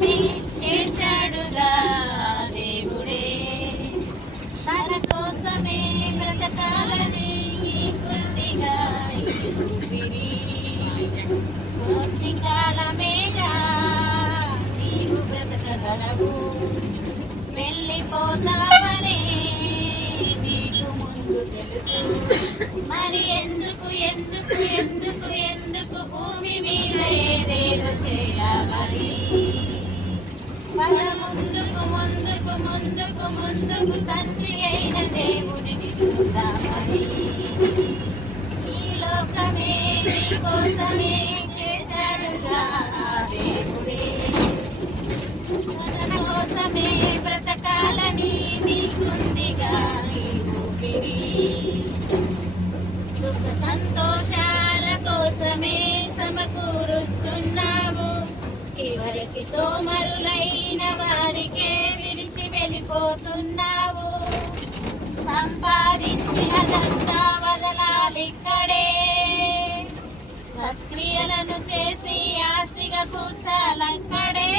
కోసమే చేశాడుగా దేవుడే. తన కోసమే బ్రతకాలని కొద్దిగా కొద్ది కాలమేగా నీవు బ్రతకగలవు. వెళ్ళిపోతావనే నీకు ముందు తెలుసు. మరి ఎందుకు ఎందుకు ఎందుకు ఎందుకు భూమి మీద ఏదేదో చేయాలని మన ముందుకు ముందుకు ముందుకు ముందుకు తండ్రి అయిన దేవుడిని చూద్దామని ఈ లోకమే నీ కోసమే చేశాడుగా దేవుడే తన కోసమే బ్రతకాలని నీకుందిగా ఈ సుఖ సంతోషాల కోసమే సమకూరుస్తున్నావు చివరికి సోమరులైన వారికే విడిచి వెళ్ళిపోతున్నావు. సంపాదించినదంతా వదలాలిక్కడే సక్రియలను చేసి ఆస్తిగా కూర్చాలక్కడే.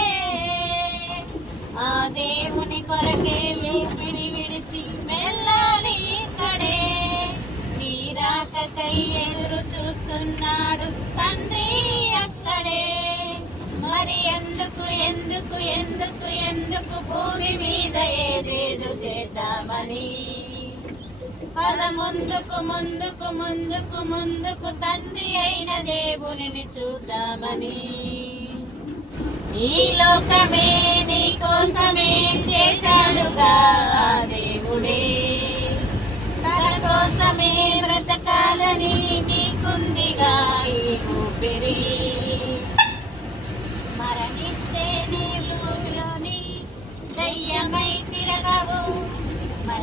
ఆ దేవుని కొరకే లేపిడి విడిచి వెళ్ళాలి ఇక్కడే. మీరాకై ఎదురు చూస్తున్నాడు తండ్రి. మరి ఎందుకు ఎందుకు ఎందుకు ఎందుకు భూమి మీద ఏదేదో చేద్దామని. పద ముందుకు ముందుకు ముందుకు ముందుకు తండ్రి అయిన దేవునిని చూద్దామని. ఈ లోకమే నీ కోసమే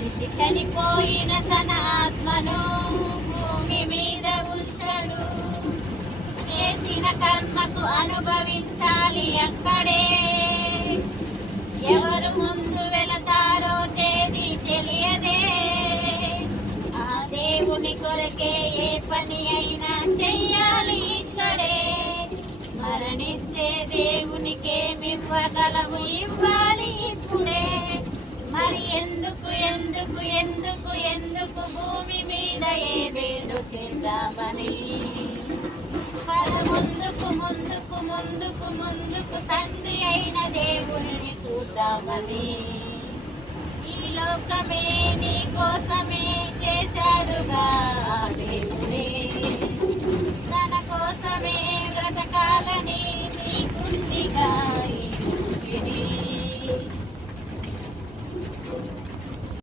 మనిషి చనిపోయిన తన ఆత్మను భూమి మీద ఉంచడు. చేసిన కర్మకు అనుభవించాలి అక్కడే. ఎవరు ముందు వెళతారో తేదీ తెలియదే. ఆ దేవుని కొరకే ఏ పని అయినా చెయ్యాలి ఇక్కడే. మరణిస్తే దేవునికేమివ్వగలము ఇవ్వాలి మరి ఎందుకు ఎందుకు ఎందుకు ఎందుకు భూమి మీద ఏదేదో చేద్దామని? మన ముందుకు ముందుకు ముందుకు ముందుకు తండ్రి అయిన దేవుణ్ణి చూద్దామని. ఈ లోకమే నీ కోసమే చేశాడుగా